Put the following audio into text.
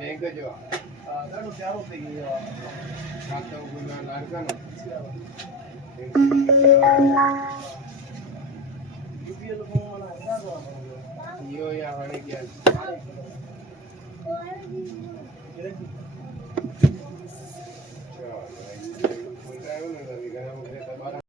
bank जो ॾाढो प्यारो थी वियो आहे खातो गुना लाड़कनो यूपीए जो फोन माना ॾाढो इहो या हाणे